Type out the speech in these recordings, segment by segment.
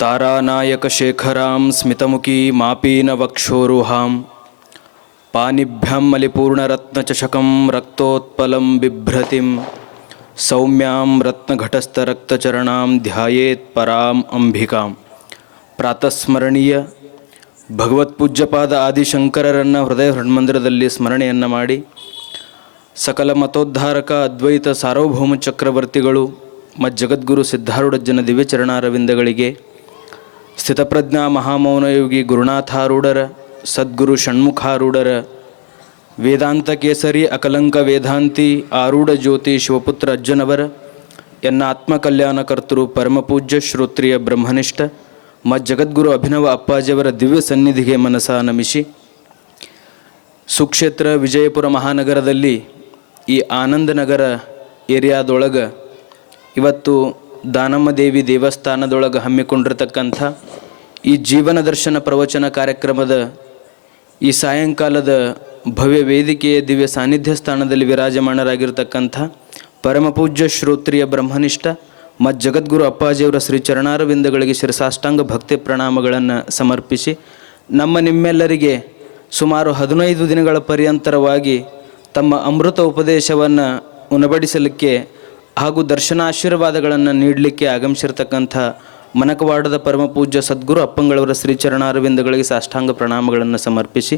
ತಾರಾನಾಯಕಶೇಖರಾಂ ಸ್ಮಿತಮುಖೀ ಮಾಪೀನವಕ್ಷೋರುಹಾಂ ಪಾನಿಭ್ಯಾಂ ಮಲಿಪೂರ್ಣರತ್ನಚಷಕಂ ರಕ್ತೋತ್ಪಲಂ ಬಿಭ್ರತಿಂ ಸೌಮ್ಯಾಂ ರತ್ನಘಟಸ್ಥರಕ್ತಚರಣಾಂ ಧ್ಯಾಯೇತ್ ಪರಾಂ ಅಂಬಿಕಾಂ. ಪ್ರಾತಸ್ಮರಣೀಯ ಭಗವತ್ಪೂಜ್ಯಪಾದ ಆದಿಶಂಕರರನ್ನು ಹೃದಯ ಹೃನ್ಮಂದಿರದಲ್ಲಿ ಸ್ಮರಣೆಯನ್ನು ಮಾಡಿ, ಸಕಲ ಮತೋದ್ಧಾರಕ ಅದ್ವೈತ ಸಾರ್ವಭೌಮ ಚಕ್ರವರ್ತಿಗಳು ಜಗದ್ಗುರು ಸಿದ್ಧಾರೂಢಜ್ಜನ ದಿವ್ಯಚರಣಾರವಿಂದಗಳಿಗೆ, ಸ್ಥಿತಪ್ರಜ್ಞಾ ಮಹಾಮೌನಯೋಗಿ ಗುರುನಾಥಾರೂಢರ, ಸದ್ಗುರು ಷಣ್ಮುಖಾರೂಢರ, ವೇದಾಂತ ಕೇಸರಿ ಅಕಲಂಕ ವೇದಾಂತಿ ಆರೂಢ ಜ್ಯೋತಿ ಶಿವಪುತ್ರ ಅಜ್ಜನವರ ಎನ್ನ ಆತ್ಮಕಲ್ಯಾಣಕರ್ತರು ಪರಮಪೂಜ್ಯ ಶ್ರೋತ್ರಿಯ ಬ್ರಹ್ಮನಿಷ್ಠ ಜಗದ್ಗುರು ಅಭಿನವ ಅಪ್ಪಾಜಿಯವರ ದಿವ್ಯ ಸನ್ನಿಧಿಗೆ ಮನಸ ನಮಿಸಿ, ಸುಕ್ಷೇತ್ರ ವಿಜಯಪುರ ಮಹಾನಗರದಲ್ಲಿ ಈ ಆನಂದನಗರ ಏರಿಯಾದೊಳಗೆ ಇವತ್ತು ದಾನಮ್ಮ ದೇವಿ ದೇವಸ್ಥಾನದೊಳಗೆ ಹಮ್ಮಿಕೊಂಡಿರ್ತಕ್ಕಂಥ ಈ ಜೀವನ ದರ್ಶನ ಪ್ರವಚನ ಕಾರ್ಯಕ್ರಮದ ಈ ಸಾಯಂಕಾಲದ ಭವ್ಯ ವೇದಿಕೆಯ ದಿವ್ಯ ಸಾನ್ನಿಧ್ಯ ಸ್ಥಾನದಲ್ಲಿ ವಿರಾಜಮಾನರಾಗಿರ್ತಕ್ಕಂಥ ಪರಮಪೂಜ್ಯ ಶ್ರೋತ್ರಿಯ ಬ್ರಹ್ಮನಿಷ್ಠ ಜಗದ್ಗುರು ಅಪ್ಪಾಜಿಯವರ ಶ್ರೀ ಚರಣಾರವಿಂದಗಳಿಗೆ ಶಿರಸಾಷ್ಟಾಂಗ ಭಕ್ತಿ ಪ್ರಣಾಮಗಳನ್ನು ಸಮರ್ಪಿಸಿ, ನಿಮ್ಮೆಲ್ಲರಿಗೆ ಸುಮಾರು 15 ದಿನಗಳ ಪರ್ಯಂತರವಾಗಿ ತಮ್ಮ ಅಮೃತ ಉಪದೇಶವನ್ನು ಉಣಬಡಿಸಲಿಕ್ಕೆ ಹಾಗೂ ದರ್ಶನಾಶೀರ್ವಾದಗಳನ್ನು ನೀಡಲಿಕ್ಕೆ ಆಗಮಿಸಿರ್ತಕ್ಕಂಥ ಮನಕವಾಡದ ಪರಮಪೂಜ್ಯ ಸದ್ಗುರು ಅಪ್ಪಂಗಳವರ ಶ್ರೀಚರಣಾರವಿಂದಗಳಿಗೆ ಸಾಷ್ಟಾಂಗ ಪ್ರಣಾಮಗಳನ್ನು ಸಮರ್ಪಿಸಿ,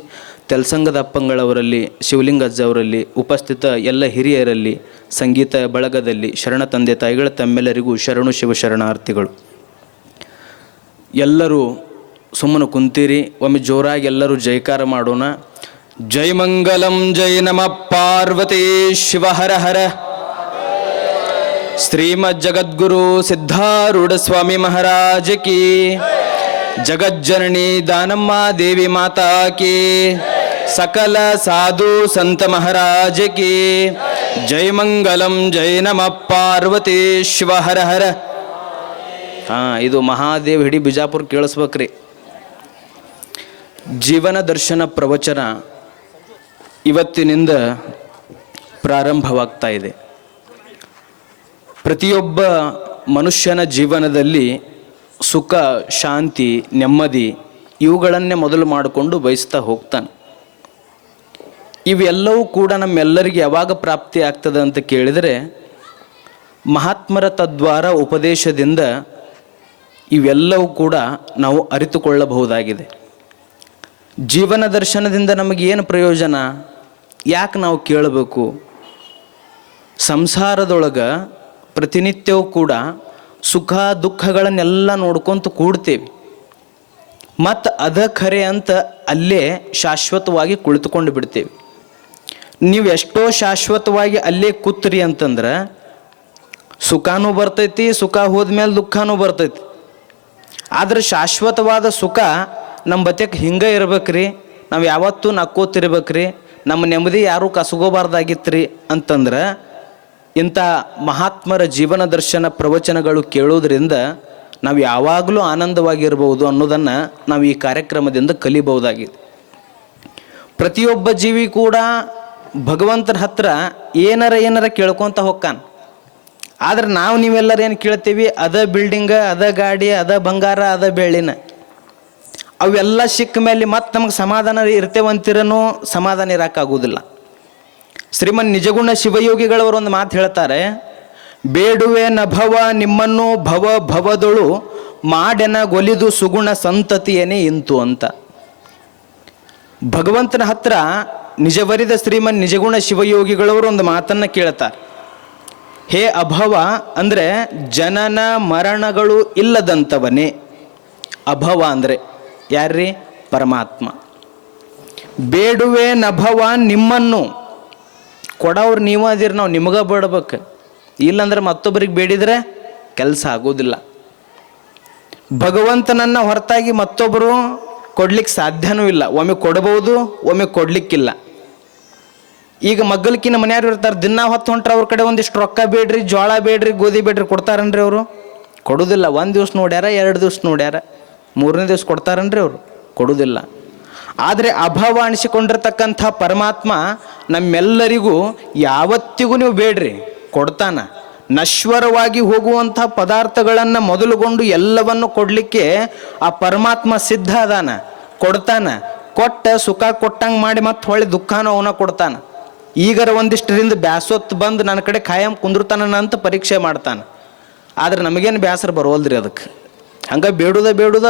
ತೆಲಸಂಗದ ಅಪ್ಪಂಗಳವರಲ್ಲಿ, ಶಿವಲಿಂಗಜ್ಜ ಅವರಲ್ಲಿ, ಉಪಸ್ಥಿತ ಎಲ್ಲ ಹಿರಿಯರಲ್ಲಿ, ಸಂಗೀತ ಬಳಗದಲ್ಲಿ, ಶರಣ ತಂದೆ ತಾಯಿಗಳ ತಮ್ಮೆಲ್ಲರಿಗೂ ಶರಣು ಶಿವಶರಣಾರ್ಥಿಗಳು. ಎಲ್ಲರೂ ಸುಮ್ಮನೆ ಕುಂತೀರಿ, ಒಮ್ಮೆ ಜೋರಾಗಿ ಎಲ್ಲರೂ ಜಯಕಾರ ಮಾಡೋಣ. ಜೈ ಮಂಗಲಂ ಜೈ ನಮಃ ಪಾರ್ವತಿ ಶಿವ ಹರ ಹರ. ಶ್ರೀಮದ್ ಜಗದ್ಗುರು ಸಿದ್ಧಾರೂಢ ಸ್ವಾಮಿ ಮಹಾರಾಜ ಕಿ, ಜಗಜ್ಜನನಿ ದಾನಮ್ಮ ದೇವಿ ಮಾತಾ ಕಿ, ಸಕಲ ಸಾಧು ಸಂತ ಮಹಾರಾಜ ಕಿ. ಜೈ ಮಂಗಲಂ ಜೈ ನಮಃ ಪಾರ್ವತಿ ಶಿವ ಹರ ಹರ. ಇದು ಮಹಾದೇವ್ ಹಿಡಿ ಬಿಜಾಪುರ ಕೇಳಿಸ್ಬೇಕ್ರಿ. ಜೀವನ ದರ್ಶನ ಪ್ರವಚನ ಇವತ್ತಿನಿಂದ ಪ್ರಾರಂಭವಾಗ್ತಾ ಇದೆ. ಪ್ರತಿಯೊಬ್ಬ ಮನುಷ್ಯನ ಜೀವನದಲ್ಲಿ ಸುಖ, ಶಾಂತಿ, ನೆಮ್ಮದಿ ಇವುಗಳನ್ನೇ ಮೊದಲು ಮಾಡಿಕೊಂಡು ಬಯಸ್ತಾ ಹೋಗ್ತಾನೆ. ಇವೆಲ್ಲವೂ ಕೂಡ ನಮ್ಮೆಲ್ಲರಿಗೆ ಯಾವಾಗ ಪ್ರಾಪ್ತಿ ಆಗ್ತದೆ ಅಂತ ಕೇಳಿದರೆ, ಮಹಾತ್ಮರ ತದ್ವಾರ ಉಪದೇಶದಿಂದ ಇವೆಲ್ಲವೂ ಕೂಡ ನಾವು ಅರಿತುಕೊಳ್ಳಬಹುದಾಗಿದೆ. ಜೀವನ ದರ್ಶನದಿಂದ ನಮಗೇನು ಪ್ರಯೋಜನ? ಯಾಕೆ ನಾವು ಕೇಳಬೇಕು? ಸಂಸಾರದೊಳಗೆ ಪ್ರತಿನಿತ್ಯವೂ ಕೂಡ ಸುಖ ದುಃಖಗಳನ್ನೆಲ್ಲ ನೋಡ್ಕೊತ ಕೂಡ್ತೇವೆ, ಮತ್ತು ಅದ ಖರೆ ಅಂತ ಅಲ್ಲೇ ಶಾಶ್ವತವಾಗಿ ಕುಳಿತುಕೊಂಡು ಬಿಡ್ತೇವೆ. ನೀವು ಎಷ್ಟೋ ಶಾಶ್ವತವಾಗಿ ಅಲ್ಲೇ ಕೂತ್ರಿ ಅಂತಂದ್ರೆ ಸುಖನೂ ಬರ್ತೈತಿ, ಸುಖ ಹೋದ್ಮೇಲೆ ದುಃಖನೂ ಬರ್ತೈತಿ. ಆದರೆ ಶಾಶ್ವತವಾದ ಸುಖ ನಮ್ಮ ಬತ್ಯಕ್ಕೆ ಹಿಂಗೆ ಇರ್ಬೇಕ್ರಿ, ನಾವು ಯಾವತ್ತೂ ನಕ್ಕೋತಿರ್ಬೇಕ್ರಿ, ನಮ್ಮ ನೆಮ್ಮದಿ ಯಾರೂ ಕಸಗೋಬಾರ್ದಾಗಿತ್ರಿ ಅಂತಂದ್ರೆ ಇಂಥ ಮಹಾತ್ಮರ ಜೀವನ ದರ್ಶನ ಪ್ರವಚನಗಳು ಕೇಳೋದ್ರಿಂದ ನಾವು ಯಾವಾಗಲೂ ಆನಂದವಾಗಿರ್ಬೋದು ಅನ್ನೋದನ್ನು ನಾವು ಈ ಕಾರ್ಯಕ್ರಮದಿಂದ ಕಲಿಬಹುದಾಗಿದೆ. ಪ್ರತಿಯೊಬ್ಬ ಜೀವಿ ಕೂಡ ಭಗವಂತನ ಹತ್ರ ಏನಾರ ಕೇಳ್ಕೊತ ಹೋಗ್ತಾನೆ. ಆದರೆ ನಾವು ನೀವೆಲ್ಲರೂ ಏನು ಕೇಳ್ತೀವಿ? ಅದ ಬಿಲ್ಡಿಂಗ, ಅದ ಗಾಡಿ, ಅದ ಬಂಗಾರ, ಅದ ಬೆಳ್ಳಿನ. ಅವೆಲ್ಲ ಸಿಕ್ಕ ಮೇಲೆ ಮತ್ತೆ ನಮಗೆ ಸಮಾಧಾನ ಇರ್ತೇವಂತಿರನೂ ಸಮಾಧಾನ ಇರೋಕ್ಕಾಗೋದಿಲ್ಲ. ಶ್ರೀಮನ್ ನಿಜಗುಣ ಶಿವಯೋಗಿಗಳವರು ಒಂದು ಮಾತು ಹೇಳ್ತಾರೆ, ಬೇಡುವೆ ನಭವ ನಿಮ್ಮನ್ನು ಭವ ಭವದೊಳು ಮಾಡೆನ ಗೊಲಿದು ಸುಗುಣ ಸಂತತಿಯೇನೇ ಇಂತು ಅಂತ. ಭಗವಂತನ ಹತ್ರ ನಿಜವರಿದ ಶ್ರೀಮನ್ ನಿಜಗುಣ ಶಿವಯೋಗಿಗಳವರು ಒಂದು ಮಾತನ್ನು ಕೇಳ್ತಾರೆ. ಹೇ ಅಭವ ಅಂದರೆ ಜನನ ಮರಣಗಳು ಇಲ್ಲದಂಥವನೇ. ಅಭವ ಅಂದರೆ ಯಾರ್ರೀ? ಪರಮಾತ್ಮ. ಬೇಡುವೆ ನಭವ ನಿಮ್ಮನ್ನು, ಕೊಡೋರು ನೀವು ಅದಿರಿ, ನಾವು ನಿಮಗೆ ಬೇಡಬೇಕು. ಇಲ್ಲಂದ್ರೆ ಮತ್ತೊಬ್ಬರಿಗೆ ಬೇಡಿದರೆ ಕೆಲಸ ಆಗೋದಿಲ್ಲ. ಭಗವಂತನನ್ನು ಹೊರತಾಗಿ ಮತ್ತೊಬ್ಬರು ಕೊಡ್ಲಿಕ್ಕೆ ಸಾಧ್ಯನೂ ಇಲ್ಲ. ಒಮ್ಮೆ ಕೊಡ್ಬೋದು, ಒಮ್ಮೆ ಕೊಡ್ಲಿಕ್ಕಿಲ್ಲ. ಈಗ ಮಗ್ಗಲ್ಕಿನ ಮನೆಯಾರು ಇರ್ತಾರೆ, ದಿನ ಹೊತ್ತು ಹೊಂಟ್ರೆ ಅವ್ರ ಕಡೆ ಒಂದಿಷ್ಟು ರೊಕ್ಕ ಬೇಡ್ರಿ, ಜೋಳ ಬೇಡ್ರಿ, ಗೋಧಿ ಬೇಡ್ರಿ, ಕೊಡ್ತಾರನ್ರಿ ಅವರು? ಕೊಡೋದಿಲ್ಲ. 1 ದಿವಸ ನೋಡ್ಯಾರ, 2 ದಿವಸ ನೋಡ್ಯಾರ, 3ನೇ ದಿವಸ ಕೊಡ್ತಾರನ್ರಿ ಅವರು? ಕೊಡೋದಿಲ್ಲ. ಆದರೆ ಅಭಾವ ಅನಿಸಿಕೊಂಡಿರ್ತಕ್ಕಂಥ ಪರಮಾತ್ಮ ನಮ್ಮೆಲ್ಲರಿಗೂ ಯಾವತ್ತಿಗೂ ನೀವು ಬೇಡ್ರಿ ಕೊಡ್ತಾನ. ನಶ್ವರವಾಗಿ ಹೋಗುವಂಥ ಪದಾರ್ಥಗಳನ್ನು ಮೊದಲುಗೊಂಡು ಎಲ್ಲವನ್ನು ಕೊಡಲಿಕ್ಕೆ ಆ ಪರಮಾತ್ಮ ಸಿದ್ಧ ಅದಾನ, ಕೊಡ್ತಾನ. ಕೊಟ್ಟ ಸುಖ ಕೊಟ್ಟಂಗೆ ಮಾಡಿ ಮತ್ತೆ ಹೊಳ್ಳಿ ದುಃಖನೂ ಅವನ ಕೊಡ್ತಾನೆ. ಈಗರ ಒಂದಿಷ್ಟರಿಂದ ಬ್ಯಾಸೊತ್ತು ಬಂದು ನನ್ನ ಕಡೆ ಖಾಯಂ ಕುಂದ್ರತಾನ ಅಂತ ಪರೀಕ್ಷೆ ಮಾಡ್ತಾನೆ. ಆದ್ರೆ ನಮಗೇನು ಬೇಸರ ಬರೋಲ್ದ್ರಿ ಅದಕ್ಕೆ. ಹಂಗೆ ಬೇಡುದ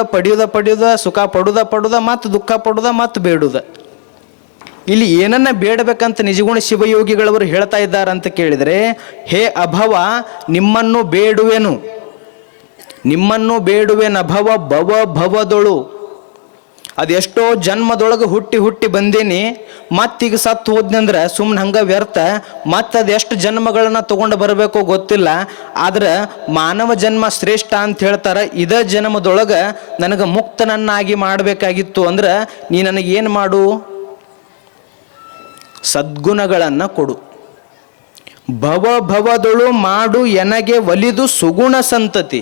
ಪಡೆಯುದ ಸುಖ ಪಡುದ ಮತ್ತು ದುಃಖ ಪಡುದ ಮತ್ತು ಬೇಡುದ. ಇಲ್ಲಿ ಏನನ್ನ ಬೇಡಬೇಕಂತ ನಿಜಗುಣ ಶಿವಯೋಗಿಗಳವರು ಹೇಳ್ತಾ ಇದ್ದಾರಂತ ಕೇಳಿದರೆ, ಹೇ ಅಭವ ನಿಮ್ಮನ್ನು ಬೇಡುವೆನು ಅಭವ ಭವದೊಳು. ಅದೆಷ್ಟೋ ಜನ್ಮದೊಳಗೆ ಹುಟ್ಟಿ ಬಂದೀನಿ, ಮತ್ತೀಗ ಸತ್ತು ಹೋದ್ನಂದ್ರೆ ಸುಮ್ಮನೆ ಹಂಗೆ ವ್ಯರ್ಥ. ಮತ್ತು ಅದೆಷ್ಟು ಜನ್ಮಗಳನ್ನ ತಗೊಂಡು ಬರಬೇಕೋ ಗೊತ್ತಿಲ್ಲ. ಆದ್ರೆ ಮಾನವ ಜನ್ಮ ಶ್ರೇಷ್ಠ ಅಂತ ಹೇಳ್ತಾರೆ. ಇದೇ ಜನ್ಮದೊಳಗೆ ನನಗೆ ಮುಕ್ತನನ್ನಾಗಿ ಮಾಡಬೇಕಾಗಿತ್ತು ಅಂದ್ರೆ ನೀ ನನಗೇನು ಮಾಡು, ಸದ್ಗುಣಗಳನ್ನು ಕೊಡು. ಭವದೊಳು ಮಾಡು ಎನಗೆ ಒಲಿದು ಸುಗುಣ ಸಂತತಿ.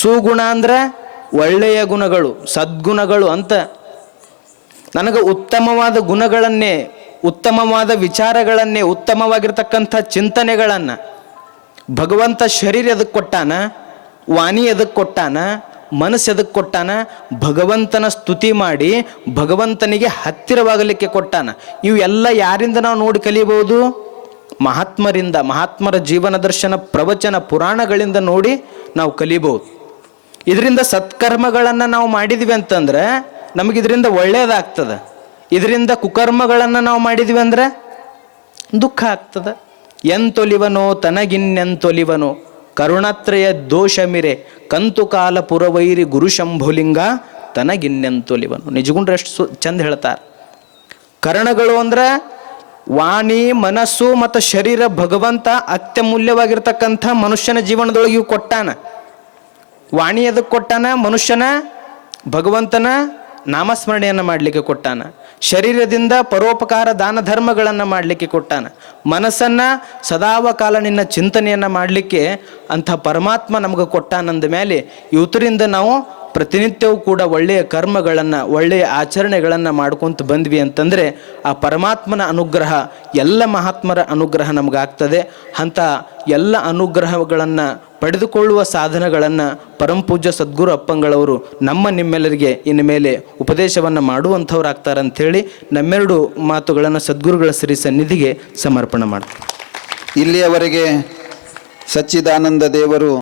ಸುಗುಣ ಅಂದ್ರೆ ಒಳ್ಳೆಯ ಗುಣಗಳು, ಸದ್ಗುಣಗಳು ಅಂತ. ನನಗೆ ಉತ್ತಮವಾದ ಗುಣಗಳನ್ನೇ, ಉತ್ತಮವಾದ ವಿಚಾರಗಳನ್ನೇ, ಉತ್ತಮವಾಗಿರ್ತಕ್ಕಂಥ ಚಿಂತನೆಗಳನ್ನು ಭಗವಂತ ಶರೀರ ಎದಕ್ಕೆ ಕೊಟ್ಟಾನ, ವಾಣಿ ಎದಕ್ಕೆ ಕೊಟ್ಟಾನ, ಮನಸ್ಸು ಎದಕ್ಕೆ ಕೊಟ್ಟಾನ, ಭಗವಂತನ ಸ್ತುತಿ ಮಾಡಿ ಭಗವಂತನಿಗೆ ಹತ್ತಿರವಾಗಲಿಕ್ಕೆ ಕೊಟ್ಟಾನ. ಇವು ಎಲ್ಲ ಯಾರಿಂದ ನಾವು ನೋಡಿ ಕಲಿಯಬಹುದು? ಮಹಾತ್ಮರಿಂದ, ಮಹಾತ್ಮರ ಜೀವನ ದರ್ಶನ ಪ್ರವಚನ ಪುರಾಣಗಳಿಂದ ನೋಡಿ ನಾವು ಕಲಿಬಹುದು. ಇದರಿಂದ ಸತ್ಕರ್ಮಗಳನ್ನು ನಾವು ಮಾಡಿದ್ವಿ ಅಂತಂದ್ರೆ ನಮಗಿದ್ರಿಂದ ಒಳ್ಳೆಯದಾಗ್ತದೆ. ಇದರಿಂದ ಕುಕರ್ಮಗಳನ್ನು ನಾವು ಮಾಡಿದ್ವಿ ಅಂದ್ರೆ ದುಃಖ ಆಗ್ತದೆ. ಎಂತೊಲಿವನೋ ತನಗಿನ್ನೆಂತೊಲಿವನೋ ಕರುಣತ್ರಯ ದೋಷ ಮಿರೆ ಕಂತು ಕಾಲ ಪುರವೈರಿ ಗುರು ಶಂಭುಲಿಂಗ ತನಗಿನ್ನೆಂತೊಲಿವನು. ನಿಜಗುಂಡ್ರೆ ಎಷ್ಟು ಚಂದ ಹೇಳ್ತಾರೆ. ಕರಣಗಳು ಅಂದ್ರೆ ವಾಣಿ, ಮನಸ್ಸು ಮತ್ತು ಶರೀರ ಭಗವಂತ ಅತ್ಯಮೂಲ್ಯವಾಗಿರ್ತಕ್ಕಂಥ ಮನುಷ್ಯನ ಜೀವನದೊಳಗೆ ಇವು ಕೊಟ್ಟಾನ. ವಾಣಿ ಎದಕ್ಕೆ ಕೊಟ್ಟಾನ? ಮನುಷ್ಯನ ಭಗವಂತನ ನಾಮಸ್ಮರಣೆಯನ್ನು ಮಾಡಲಿಕ್ಕೆ ಕೊಟ್ಟಾನ. ಶರೀರದಿಂದ ಪರೋಪಕಾರ ದಾನ ಧರ್ಮಗಳನ್ನು ಮಾಡಲಿಕ್ಕೆ ಕೊಟ್ಟಾನ. ಮನಸ್ಸನ್ನು ಸದಾವಕಾಲ ನಿನ್ನ ಚಿಂತನೆಯನ್ನು ಮಾಡಲಿಕ್ಕೆ ಅಂಥ ಪರಮಾತ್ಮ ನಮಗೆ ಕೊಟ್ಟಾನಂದ ಮೇಲೆ ಇವತ್ತರಿಂದ ನಾವು ಪ್ರತಿನಿತ್ಯವೂ ಕೂಡ ಒಳ್ಳೆಯ ಕರ್ಮಗಳನ್ನು, ಒಳ್ಳೆಯ ಆಚರಣೆಗಳನ್ನು ಮಾಡ್ಕೊತ ಬಂದ್ವಿ ಅಂತಂದರೆ ಆ ಪರಮಾತ್ಮನ ಅನುಗ್ರಹ, ಎಲ್ಲ ಮಹಾತ್ಮರ ಅನುಗ್ರಹ ನಮಗಾಗ್ತದೆ. ಅಂಥ ಎಲ್ಲ ಅನುಗ್ರಹಗಳನ್ನು ಪಡೆದುಕೊಳ್ಳುವ ಸಾಧನಗಳನ್ನು ಪರಮಪೂಜ್ಯ ಸದ್ಗುರು ಅಪ್ಪಂಗಳವರು ನಿಮ್ಮೆಲ್ಲರಿಗೆ ಇನ್ನು ಮೇಲೆ ಉಪದೇಶವನ್ನು ಮಾಡುವಂಥವ್ರಾಗ್ತಾರಂಥೇಳಿ ನಮ್ಮೆರಡು ಮಾತುಗಳನ್ನು ಸದ್ಗುರುಗಳ ಶ್ರೀ ಸನ್ನಿಧಿಗೆ ಸಮರ್ಪಣೆ ಮಾಡ್ತಾರೆ. ಇಲ್ಲಿಯವರೆಗೆ ಸಚ್ಚಿದಾನಂದ ದೇವರು